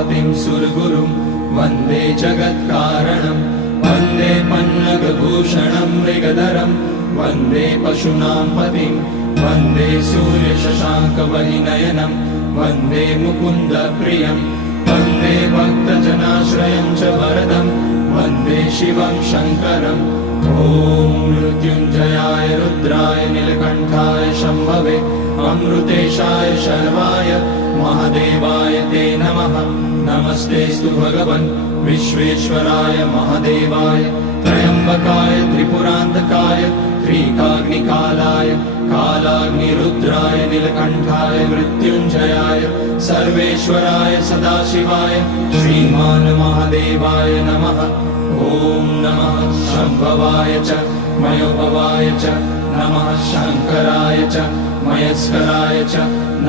उमापतिं सुरगुरुं वन्दे जगत्कारणं वन्दे पन्नगभूषणं मृगधरं वन्दे पशूनां पतिं वन्दे सूर्यशशाङ्कवहिनयनं वन्दे मुकुन्दप्रियं वन्दे भक्तजनाश्रयं च वरदं वन्दे शिवं शङ्करम् ॐ मृत्युञ्जयाय रुद्राय नीलकण्ठाय शम्भवे अमृतेशाय शर्वाय महादेवाय ते नमः। नमस्तेस्तु भगवन् विश्वेश्वराय महादेवाय त्र्यम्बकाय त्रिपुरान्तकाय त्रिकाग्निकालाय कालाग्निरुद्राय नीलकण्ठाय मृत्युञ्जयाय सर्वेश्वराय सदाशिवाय श्रीमान् महादेवाय नमः। ॐ नमः शम्भवाय च मयोभवाय च नमः शङ्कराय च मयस्कराय च